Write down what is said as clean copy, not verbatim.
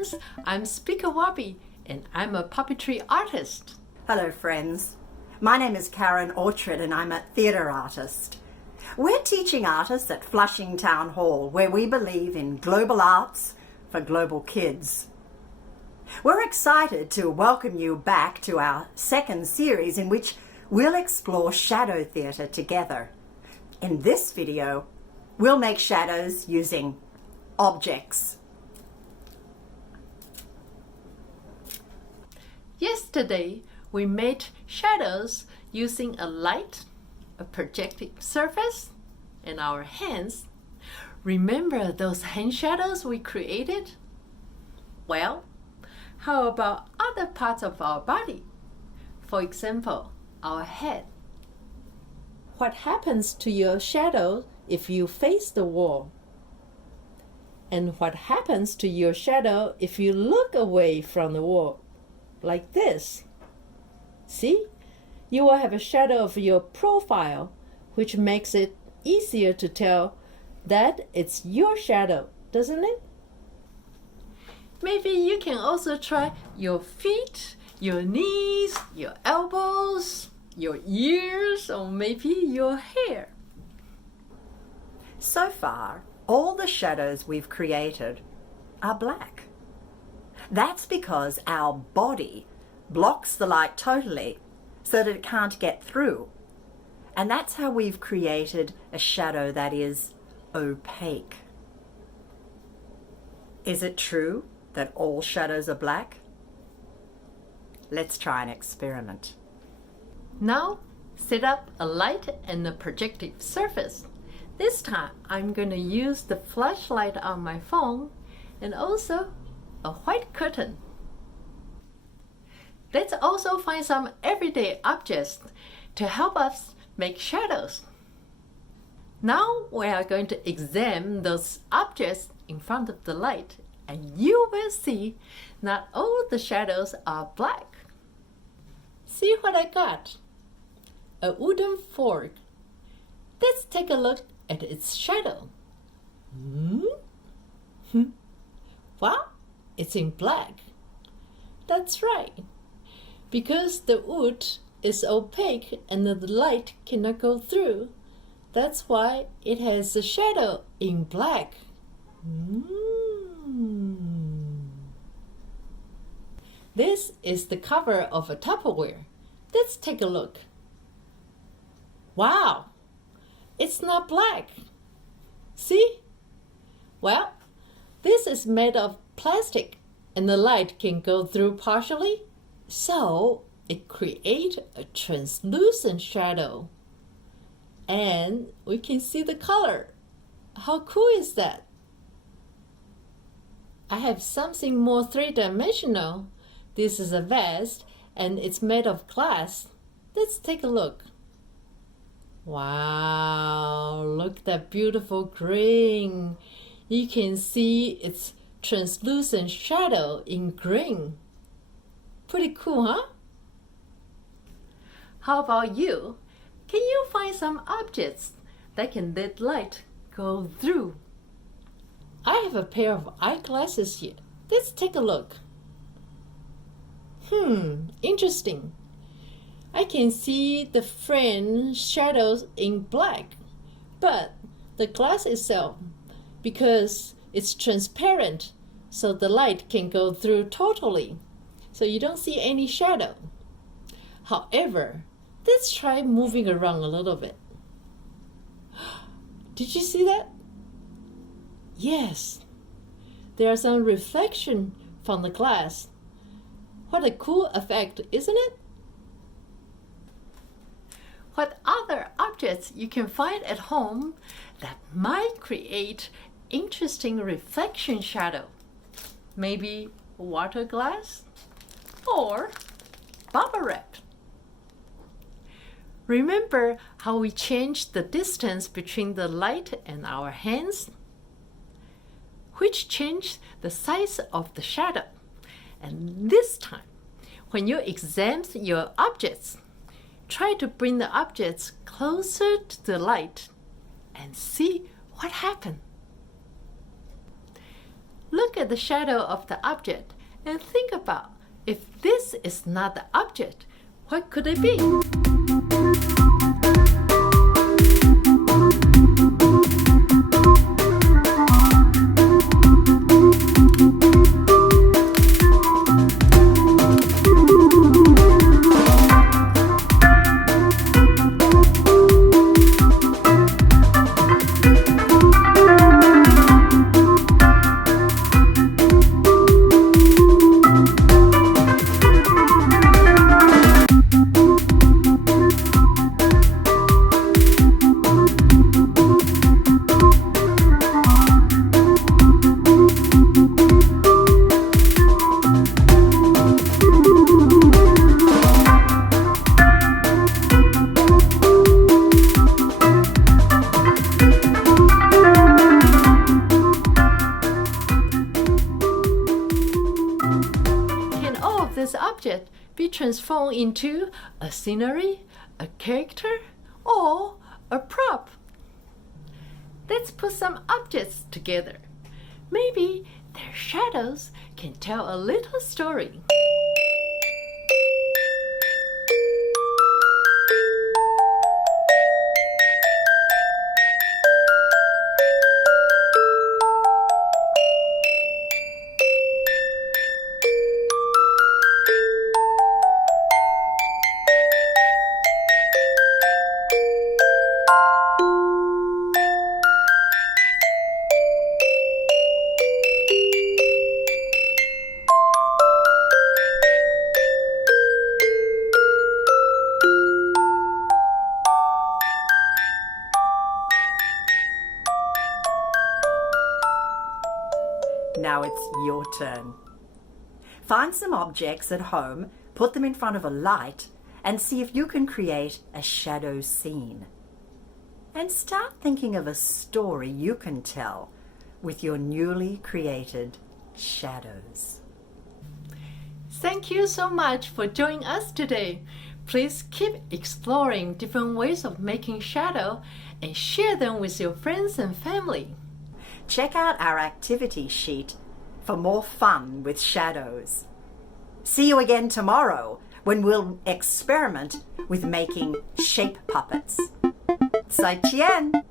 friends, I'm Spica Wobbe and I'm a puppetry artist. Hello friends, my name is Karen Oughtred and I'm a theatre artist. We're teaching artists at Flushing Town Hall, where we believe in global arts for global kids. We're excited to welcome you back to our second series in which we'll explore shadow theatre together. In this video, we'll make shadows using objects. Yesterday, we made shadows using a light, a projective surface, and our hands. Remember those hand shadows we created? Well, how about other parts of our body? For example, our head. What happens to your shadow if you face the wall? And what happens to your shadow if you look away from the wall? Like this. See? You will have a shadow of your profile, which makes it easier to tell that it's your shadow, doesn't it? Maybe you can also try your feet, your knees, your elbows, your ears, or maybe your hair. So far, all the shadows we've created are black. That's because our body blocks the light totally so that it can't get through. And that's how we've created a shadow that is opaque. Is it true that all shadows are black? Let's try an experiment. Now, set up a light and a projective surface. This time, I'm going to use the flashlight on my phone and also a white curtain. Let's also find some everyday objects to help us make shadows. Now we are going to examine those objects in front of the light, and you will see not all the shadows are black. See what I got? A wooden fork. Let's take a look at its shadow. Wow, it's in black. That's right. Because the wood is opaque and the light cannot go through, that's why it has a shadow in black. This is the cover of a Tupperware. Let's take a look. Wow, it's not black. See? Well, this is made of plastic and the light can go through partially, so it creates a translucent shadow. And we can see the color. How cool is that? I have something more three-dimensional. This is a vest and it's made of glass. Let's take a look. Wow, look at that beautiful green. You can see its translucent shadow in green. Pretty cool, huh? How about you? Can you find some objects that can let light go through? I have a pair of eyeglasses here. Let's take a look. Interesting. I can see the frame shadows in black, but the glass itself, because it's transparent, so the light can go through totally, so you don't see any shadow. However, let's try moving around a little bit. Did you see that? Yes, there are some reflection from the glass. What a cool effect, isn't it? What other objects you can find at home that might create interesting reflection shadow? Maybe water glass or bubble wrap. Remember how we changed the distance between the light and our hands? Which changed the size of the shadow. And this time, when you examine your objects, try to bring the objects closer to the light and see what happened. Look at the shadow of the object and think about, if this is not the object, what could it be? This object be transformed into a scenery, a character, or a prop? Let's put some objects together. Maybe their shadows can tell a little story. Now it's your turn. Find some objects at home, put them in front of a light, and see if you can create a shadow scene. And start thinking of a story you can tell with your newly created shadows. Thank you so much for joining us today. Please keep exploring different ways of making shadow and share them with your friends and family. Check out our activity sheet for more fun with shadows. See you again tomorrow when we'll experiment with making shape puppets. 再见!